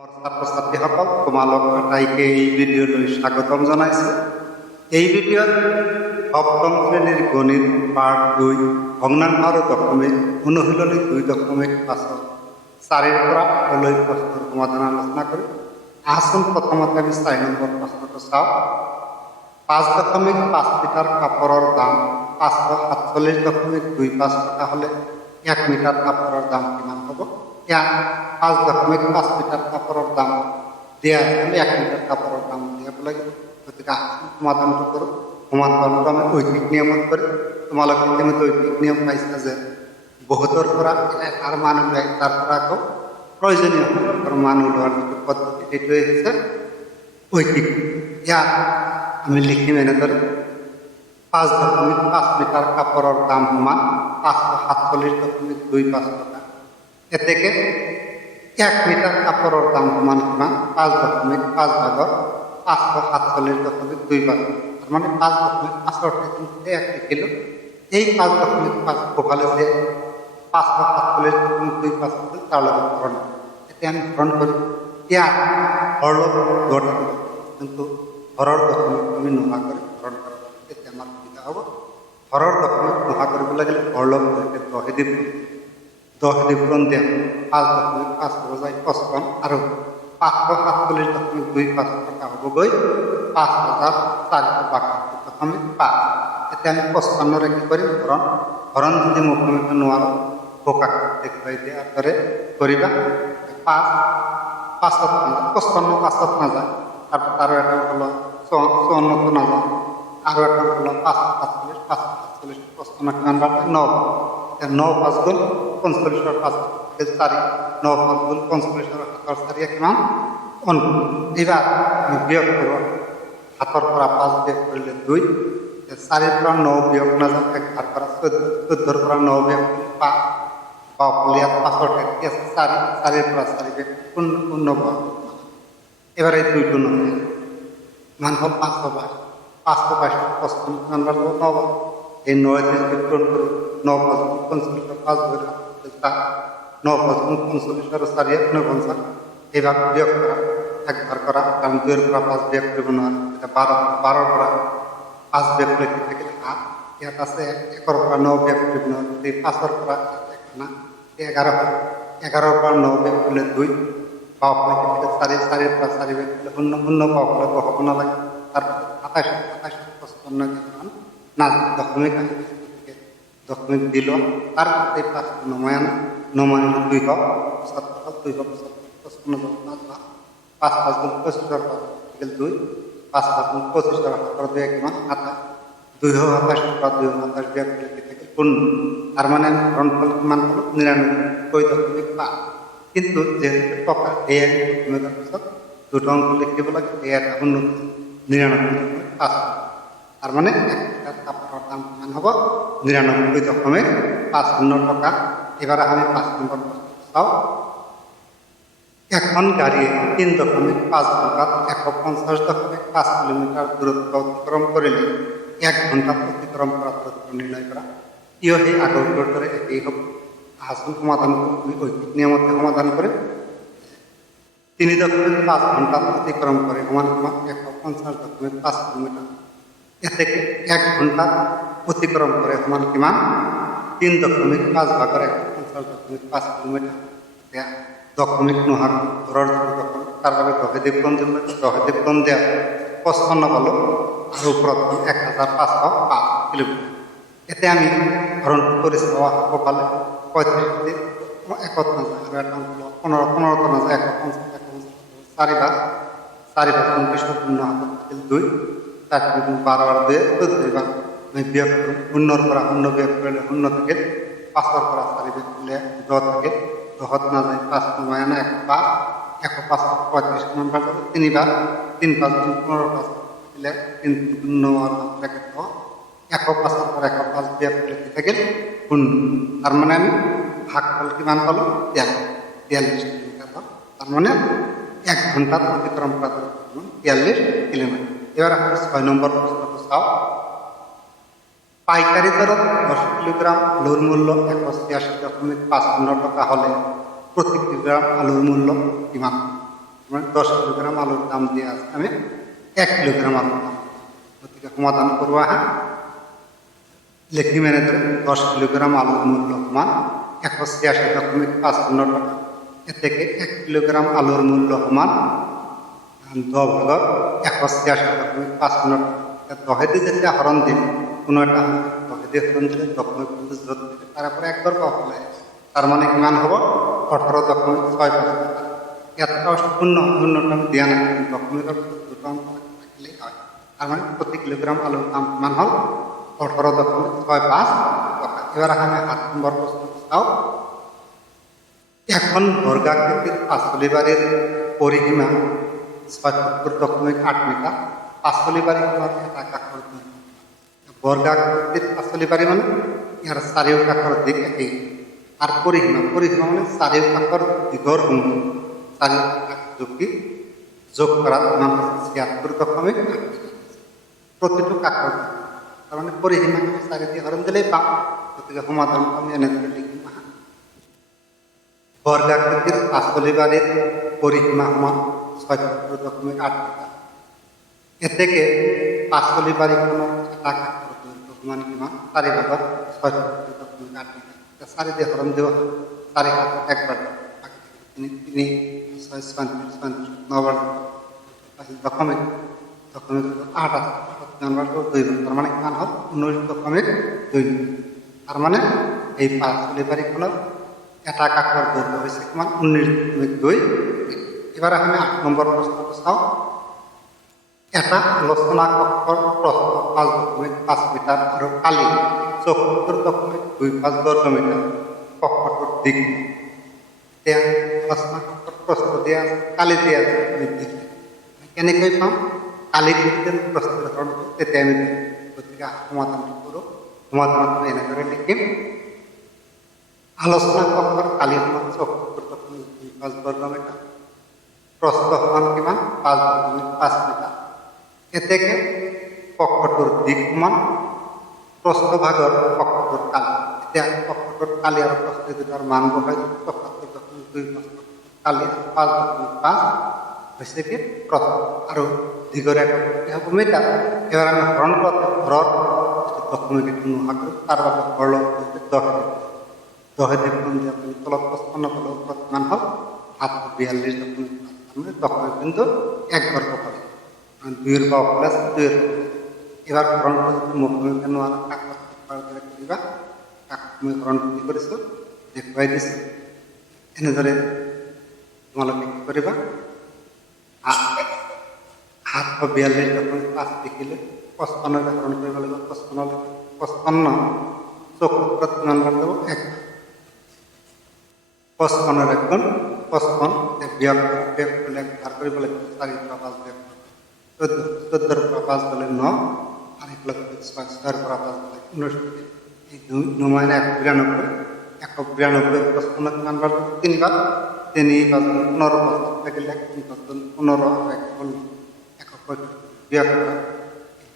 মোৰ ছাত্ৰ ছাত্ৰীসকল তোমালোক আটাইকে এই ভিডিঅ'লৈ স্বাগতম জনাইছোঁ। এই ভিডিঅ'ত সপ্তম শ্ৰেণীৰ গণিত পাৰ্ট 2 ভগ্নাংশ আৰু দশমিক অনুশীলনী 2.5 4ৰ পৰা 6লৈ প্ৰশ্নৰ সমাধান আলোচনা কৰিম। আহচোন প্ৰথমতে আমি 4 নম্বৰ প্ৰশ্নটো চাওঁ। 5.5 মিটাৰ কাপোৰৰ দাম 547.25 টকা হ'লে 1 মিটাৰ কাপোৰৰ দাম কিমান হ'ব? ইয়াত 5.5 মিটাৰ কাপোৰৰ দাম দিয়া আছে, আমি 1 মিটাৰ কাপোৰৰ দাম উলিয়াব লাগিব। গতিকে সমাধানটো কৰোঁ। সমাধানটো আমি ঐকিক নিয়মত কৰিম। তোমালোকে ইতিমধ্যে ঐকিক নিয়ম পাইছা যে বহুতৰ পৰা এটাৰ মান উলিয়াই তাৰ পৰা আকৌ প্ৰয়োজনীয় সংখ্যাৰ মান উলিওৱাৰ যিটো পদ্ধতি সেইটোৱে হৈছে ঐকিক। ইয়াত আমি লিখিম এনেদৰে 5.5 মিটাৰ কাপোৰৰ দাম সমান 547.25 টকা। এতেকে 1 মিটাৰ কাপড়েৰ দাম সমান কিমান 5.5 ভাগৰ 547.25 তার মানে 5.5 কিন্তু 1 লিখিলো। এই 5.5 কোফালে যে 547.25 আছিল তাৰ লগত হৰণ। এতিয়া আমি হৰণ কৰিম। ইয়াত হৰলগ ঘটা কিন্তু হৰৰ দশমিক আমি নোহোৱা কৰি হৰণ কৰিব। তেতিয়া আমাৰ সুবিধা হ'ব। হৰৰ দশমিক নোহোৱা কৰিব লাগিলে হৰলগ 10 দিব। 10 দি পূৰণ দিয়া 5.5 বজাই 55 আৰু 547.25 টকা হ'বগৈ 5,462.5। এতিয়া আমি 55ৰে কি কৰিম হৰণ। হৰণ যদি মুখমুখি নোৱাৰোঁ ভোকাক দেখুৱাই দিয়াৰ দৰে কৰিবা। 5 55 5ত নাযায়, তাৰপৰা আৰু এটা হ'ল 54 নাযায়, আৰু এটা হ'ল 545 55 কিমান বাৰ 9। 9 5 গুণ 45 5 4 9 5 গুণ 45 4 কিমান 9। এইবাৰ আমি বিয়োগ কৰোঁ। হাতৰ পৰা 5 বিয়োগ কৰিলে 2, 4ৰ পৰা 9 বিয়োগ নাযায়, 11 পৰা 14ৰ পৰা 9 বিয়োগ কৰিলে 5 বাওঁফালে 5ৰ ঠেকি আছে 4ৰ পৰা 4 বিয়োগ 19। এবাৰ এই 2টো নহয় মান হ'ল 522 55 কিমান বাৰ 9 এই 9 দিয়ে পূৰণ কৰোঁ। 9 5 45 5 ধরে 9 5 45 আর 4 49। এইভাগ বিয়োগ করা একবার করা, কারণ 2-এর পৰা 5 বিয়োগ কৰিব নোৱাৰে। এটা 12-ৰ পৰা 5 বিয়োগ কৰি থাকিলে 8। ইয়াত আছে 1-ৰ পৰা 9 বিয়োগ কৰিব নোৱাৰে। এই 5-ৰ পৰা 1 না 11 হয়। 11-ৰ পৰা 9 বিয়োগ কৰিলে 2 বাওঁফালে 4-4-ৰ পৰা 4 বিয়োগ কৰিলে 0 বাওঁফালে হ'ব নালাগে। তাৰপিছত 27 55 কিমান না দশমিক আহিব। দশমিক দিল তার এই 5 নমায়না 255 5 5 গুণ 25 2 5 5 গুণ 25 হাতের 2 কিমান 28 227 বা 227 বিয়োগ করলে কি থাকে 0। তার মানে আমি হরণফল কিমান হলো 99.5। কিন্তু যেহেতু টকা এই দশমিকের পিছত দুটো অঙ্ক লিখিব লাগে, এই একটা 99.5। তার মানে 1 মিটার কাপড়ের দাম কিমান হ'ব 99.50 টকা। এবারে আমি 5 নম্বর প্রশ্ন চাও। এখন গাড়ি 3.5 ঘন্টাত 150.5 কিলোমিটার দূরত্ব অতিক্রম করিলে 1 ঘন্টাত অতিক্রম করা দূরত্ব নির্ণয় করা। ইও সেই আগৰটোৰ দৰে একেই হ'ব। আহচোন সমাধান আমি ঐকিক নিয়মতে সমাধান কৰিম। 3.5 ঘন্টাত অতিক্ৰম কৰে সমান সমান 150.5 কিলোমিটাৰ। এতে 1 ঘন্টা অতিক্ৰম কৰে সমান কিমান 3.5 ভাগৰ 150.5 কিলোমিটাৰ। এতিয়া দশমিক নোহোৱা ঘৰৰ যিটো দশমিক তাৰ বাবে 10 দি পূৰণ দিব লাগে। 10 দি পূৰণ দিয়া 55 পালোঁ আৰু ওপৰত 1505 কিলোমিটাৰ। এতিয়া আমি হৰণটো কৰি চাওঁ। হ'ব পালে 35 দি 1ত নাযায় আৰু এটা 15 নাযায় 150 4 ভাগ 29 শূন্য হাতত থাকিল 2 4 12 আর 2 14 ভাগ আমি বিয়োগ কৰোঁ। 0-ৰ পৰা 0 বিয়োগ কৰিলে 0 থাকিল, 5-ৰ পৰা 4 বিয়োগ কৰিলে 10 থাকিল। 10ত নাযায় 5 নমায়না 105 105 35 কিমান বাৰ যাব 3 বাৰ 3 5 গুণ 15 5 থাকিলে 3 9 আৰ 105 105-ৰ পৰা 105 বিয়োগ কৰিলে কি থাকিল 0। তাৰ মানে আমি ভাগফল কিমান পালোঁ 43 কিলোমিটার। তার মানে 1 ঘন্টাত অতিক্রম করা 43 কিলোমিটার। এবার আমরা 6 নম্বর প্রশ্নটা চাও। পাইকারি দরত 10 কিলোগ্রাম আলুর মূল্য 186.50 টাকা হলে প্রতি কিলোগ্রাম আলুর মূল্য কিমান? মানে 10 কিলোগ্রাম আলুর দাম দিয়ে আছে আমি 1 কিলোগ্রাম আলুর দাম গতিকে সমাধান করব আহা লেখি মেনে ধরে 10 কিলোগ্রাম আলুর মূল্য সমান 186.55 টাকা এ থেকে 1 কিলোগ্রাম আলুর মূল্য সমান 10 ভাগত 186.55 টাকা দহেদি যেতিয়া হরণ দিম কোনো এটা দহেদি হরণ দিলে দশমিক বিন্দু যোগ দিলে তারপরে একবার পাওয়া যায় তার মানে কিমান হ'ব 18.65 টাকা একটা শূন্য শূন্যটা আমি দিয়া নাই দশমিকের দুটো অঙ্ক থাকলেই হয় তার মানে প্রতি কিলোগ্রাম আলুর দাম কিমান হল 18.65 টাকা এবার আমি 8 নম্বর প্রশ্ন চাও এখন বর্গাকৃতির পাঁচলি বাড়ির পরিসীমা 77.8 মিটার পাঁচলি বাড়ি কোণৰ এটা কাষৰ বৰ্গাকৃতিৰ পাঁচলি বাড়ি মানে ইয়াৰ চাৰিও কাষৰ দিক একেই আৰ পৰিসীমা মানে চাৰিও কাষৰ দিগৰ সংখ্যা চাৰিও কাষ যোগ কৰা মান 76.8 মিটাৰ প্ৰতিটো কাষৰ তার মানে পরিসীমা আমি 4 দিয়ে হরণ দিলেই পাম গতিকে সমাধান আমি এনে ধরে লিখিম বর্গাকৃতির পাঁচলি বাড়ির পরিসীমা সমান 77.8 মিটার এ থেকে পাঁচলি বাড়ি কোণৰ এটা কাষৰ দৈৰ্ঘ্য সমান কিমান 4 ভাগত 77.8 মিটার 4 দিয়ে হরণ দেওয়া 4 হাত একবার 3 6 35 9 দশমিক 8 আছে 8 নাম্বার 2 তার মানে কিমান হল 19.2 তার মানে এই পাঁচলি বাড়ি কোণৰ এটা কাষৰ দৈৰ্ঘ্য হৈছে কিমান 19.2 এবাৰ আমি 8 নম্বৰ প্ৰশ্নটো চাও এটা আলোচনা কক্ষৰ প্ৰস্থ 5.5 মিটাৰ আৰ কালি 74.25 বৰ্গ মিটাৰ কক্ষটোৰ দিক এতিয়া আলোচনা কক্ষৰ প্ৰস্থ দিয়া কালি দিয়া দিক কেনেকৈ পাম কালি দিকে প্ৰস্থৰ ধৰণটো তেতিয়া আমি গতিকে সমাধানটো কৰোঁ সমাধানটো এনেদৰে লিখিম আলোচনা কক্ষৰ কালি সমান 74.25 বৰ্গ মিটাৰ প্ৰস্থ সমান কিমান 5.5 মিটাৰ এ থেকে কক্ষটোৰ দিক সমান প্ৰস্থ ভাগৰ কক্ষটোৰ কালি এতিয়া কক্ষটোৰ কালি আৰু প্ৰস্থ দুটাৰ মান বহাই 74.25 কালি 5.5 হৈছে কি প্ৰস্থ আৰু দিগৰ একক কি হ'ব মিটাৰ এবাৰ আমি হৰণ কৰোঁতে হৰৰ দশমিক এটা নোহোৱা কৰোঁ তাৰ বাবে হৰ লগ 10 দেখুন যে আপনি তলত 55 হল ওপৰত মান হল 742 দশমিক বিন্দু 1 বর্গ করে 2 পাওয়া প্লাস 2 এবার হরণ করতে মুখমুখি নোয়ার কাকত করিবা কাকমে হরণ কি করেছো দেখুৱাই দিছো এনেদৰে তোমালোকে কি কৰিবা 742.5 দেখিলে 55 হৰণ কৰিব লাগিব 55 চকুত কিমান ৰাখিব 1 55 এখন 55 বিয়োগ কৰলে ভাগ কৰিব লাগিব 4 পৰা 5 বিয়োগ 14 পৰা 5 গ'লে 9 আৰ 1 লক্ষ 6 পৰা 5 গ'লে 19 এই 9 মানে 192 192 55 কিমান বার 3 বার 3 বার 15 বার থাকিলে 15 1 হল 1 বিয়োগ কৰা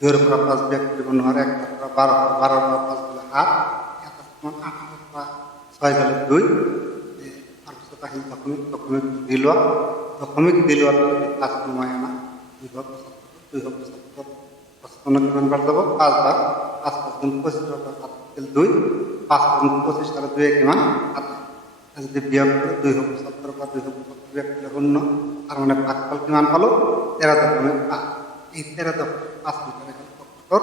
2 পৰা 5 বিয়োগ কৰিব নোৱাৰে 1 পৰা 12 12 পৰা 5 গ'লে 8 8 পৰা 6 গ'লে 2 দশমিক দিলোৱা পাঁচ নমাই আনা 275 কিমান বার যাব 5 বার 5 25 2 5 25 আর 2 কিমান 7 যদি বিয়োগ করে 275 বা 275 বিয়োগ করলে 0 আর মানে ভাগফল কিমান পালো 13.5 এই 13.5 মিটার কক্ষৰ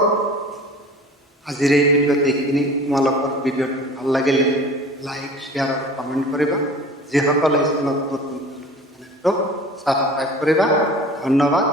আজিৰ এই ভিডিঅ'ত এইখিনি তোমালোকৰ ভিডিঅ'টো ভাল লাগিলে লাইক শেয়াৰ আৰু কমেণ্ট কৰিবা যিসকলে চেনেলটো সাবস্ক্ৰাইব কৰিবা ধন্যবাদ।